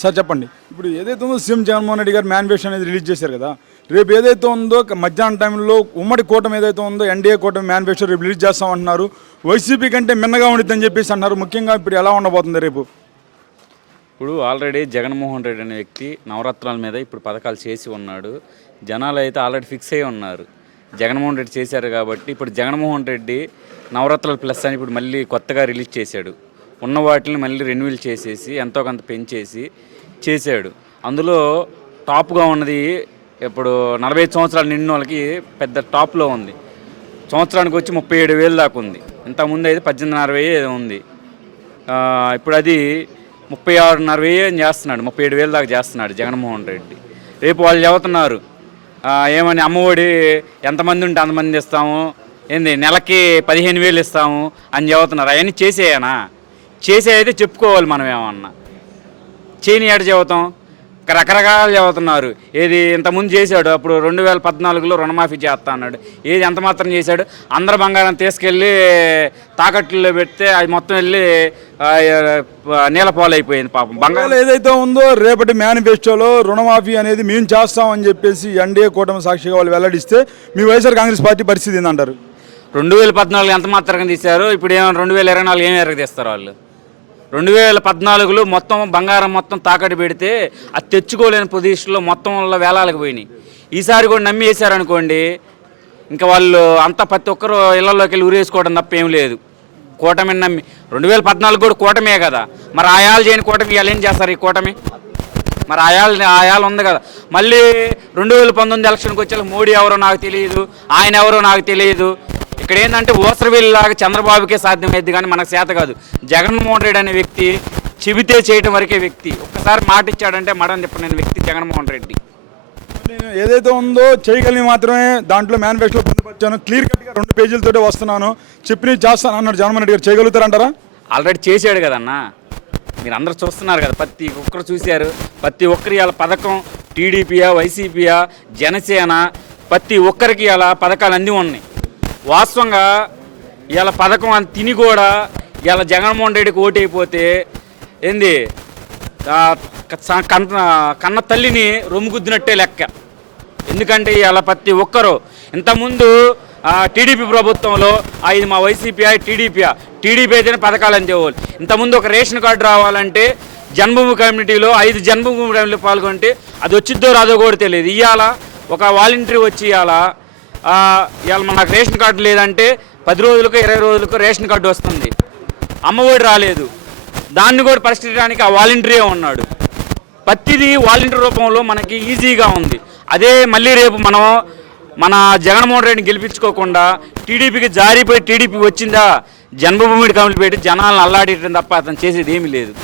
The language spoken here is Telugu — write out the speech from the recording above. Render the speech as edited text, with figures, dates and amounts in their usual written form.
సార్ చెప్పండి, ఇప్పుడు ఏదైతే ఉందో సీఎం జగన్మోహన్ రెడ్డి గారు మేనిఫెస్టో అనేది రిలీజ్ చేశారు కదా, రేపు ఏదైతే ఉందో మధ్యాహ్నం టైంలో ఉమ్మడి కూటమి ఏదైతే ఉందో ఎన్డీఏ కూటమి మేనిఫెస్టో రేపు రిలీజ్ చేస్తామంటున్నారు. వైసీపీ కంటే మిన్నగా ఉండిద్దని చెప్పేసి అన్నారు. ముఖ్యంగా ఇప్పుడు ఎలా ఉండబోతుంది రేపు? ఇప్పుడు ఆల్రెడీ జగన్మోహన్ రెడ్డి అనే వ్యక్తి నవరత్నాల మీద ఇప్పుడు పథకాలు చేసి ఉన్నాడు. జనాలు అయితే ఆల్రెడీ ఫిక్స్ అయ్యి ఉన్నారు. జగన్మోహన్ రెడ్డి చేశారు కాబట్టి ఇప్పుడు జగన్మోహన్ రెడ్డి నవరత్నాల ప్లస్ అని ఇప్పుడు మళ్ళీ కొత్తగా రిలీజ్ చేశాడు. ఉన్న వాటిని మళ్ళీ రెన్యూవల్ చేసేసి ఎంతో కొంత పెంచేసి చేశాడు. అందులో టాప్గా ఉన్నది ఇప్పుడు 45 సంవత్సరాలు నిండిన వాళ్ళకి పెద్ద టాప్లో ఉంది. సంవత్సరానికి వచ్చి 37,000 దాకా ఉంది. ఇంతకుముందు అయితే 18,500 ఉంది. ఇప్పుడు అది 36,500 చేస్తున్నాడు. 37,000 దాకా చేస్తున్నాడు జగన్మోహన్ రెడ్డి. రేపు వాళ్ళు చెబుతున్నారు ఏమని, అమ్మఒడి ఎంతమంది ఉంటే అంతమంది ఇస్తాము, ఏంది నెలకి 15,000 ఇస్తాము అని చెబుతున్నారు. అవన్నీ చేసేయనా? చేసే అయితే చెప్పుకోవాలి. మనం ఏమన్నా చేయని ఏట చెబుతాం. రకరకాలు చెబుతున్నారు. ఏది ఇంతకుముందు చేశాడు, అప్పుడు 2014లో రుణమాఫీ చేస్తా అన్నాడు. ఏది ఎంత మాత్రం చేశాడు? అందరు బంగారం తీసుకెళ్ళి తాకట్టులో పెడితే అది మొత్తం వెళ్ళి నీలపాలైపోయింది పాపం. బంగారం ఏదైతే ఉందో రేపటి మేనిఫెస్టోలో రుణమాఫీ అనేది మేము చేస్తామని చెప్పేసి ఎన్డీఏ కూటమి సాక్షిగా వాళ్ళు వెల్లడిస్తే మీ వైఎస్ఆర్ కాంగ్రెస్ పార్టీ పరిస్థితి ఏందంటారు? 2014 ఎంత మాత్రం తీశారు, ఇప్పుడు ఏమైనా 2024 ఏమి ఎరగదీస్తారు వాళ్ళు? 2014లో మొత్తం బంగారం మొత్తం తాకట్టు పెడితే అది తెచ్చుకోలేని పొజిషన్లో మొత్తం వేలాలకు పోయినాయి. ఈసారి కూడా నమ్మి వేసారనుకోండి, ఇంకా వాళ్ళు అంతా ప్రతి ఒక్కరు ఇళ్లలోకి వెళ్ళి ఉరేసుకోవడం తప్ప ఏం లేదు. కూటమిని నమ్మి 2014 కూడా కూటమే కదా, మరి ఆయాలు చేయని కూటమి ఇవాళ ఏం చేస్తారు? ఈ కూటమి మరి ఆయాలు ఉంది కదా. మళ్ళీ 2019 ఎలక్షన్కి వచ్చే మోడీ ఎవరో నాకు తెలియదు, ఆయన ఎవరో నాకు తెలియదు. ఇక్కడ ఏంటంటే ఓసరవెల్లిలాగా చంద్రబాబుకే సాధ్యమైంది కానీ మనకు చేత కాదు. జగన్మోహన్ రెడ్డి అనే వ్యక్తి చెబితే చేయటం వరకే వ్యక్తి. ఒక్కసారి మాట ఇచ్చాడంటే మడని చెప్పిన వ్యక్తి జగన్మోహన్ రెడ్డి. ఏదైతే ఉందో చేయగలిగి మాత్రమే దాంట్లో మేనిఫెస్టో పొందుపరిచాను. క్లియర్ కట్గా 2 పేజీలతోటే వస్తున్నాను, చెప్పినవి చేస్తాను అన్నాడు జగన్మోహన్ రెడ్డి గారు. చేయగలుగుతారంటారా? ఆల్రెడీ చేశాడు కదన్నా, మీరు అందరూ చూస్తున్నారు కదా, ప్రతి ఒక్కరు చూశారు. ప్రతి ఒక్కరి ఇలా పథకం టీడీపీయా, వైసీపీయా, జనసేన, ప్రతి ఒక్కరికి ఇలా పథకాలు అన్నీ ఉన్నాయి. వాస్తవంగా ఇలా పథకం అని తిని కూడా ఇలా జగన్మోహన్ రెడ్డికి ఓటైపోతే ఏంది కన్న తల్లిని రొమ్ముగుద్దినట్టే లెక్క. ఎందుకంటే ఇలా ప్రతి ఒక్కరు ఇంతకుముందు టీడీపీ ప్రభుత్వంలో ఇది మా వైసీపీయా టీడీపీ అయితేనే పథకాలు అందేవాళ్ళు. ఇంతకుముందు ఒక రేషన్ కార్డు రావాలంటే జన్మభూమి కమ్యూనిటీలో 5 జన్మభూమి కమ్యూనిటీలో పాల్గొంటే అది వచ్చిద్దో రాదో కూడా తెలియదు. ఇవాళ ఒక వాలంటరీ వచ్చి ఇవాళ మనకు రేషన్ కార్డు లేదంటే 10 రోజులకు 20 రోజులకు రేషన్ కార్డు వస్తుంది. అమ్మఒడి రాలేదు, దాన్ని కూడా పరిష్కరించడానికి ఆ వాలంటరీయే ఉన్నాడు. ప్రతిదీ వాలంటరీ రూపంలో మనకి ఈజీగా ఉంది. అదే మళ్ళీ రేపు మన జగన్మోహన్ రెడ్డిని గెలిపించుకోకుండా టీడీపీకి జారిపోయి టీడీపీ వచ్చిందా, జన్మభూమి కమిటీ పెట్టి జనాలను అల్లాడేయడం తప్ప అతను చేసేది ఏమీ లేదు.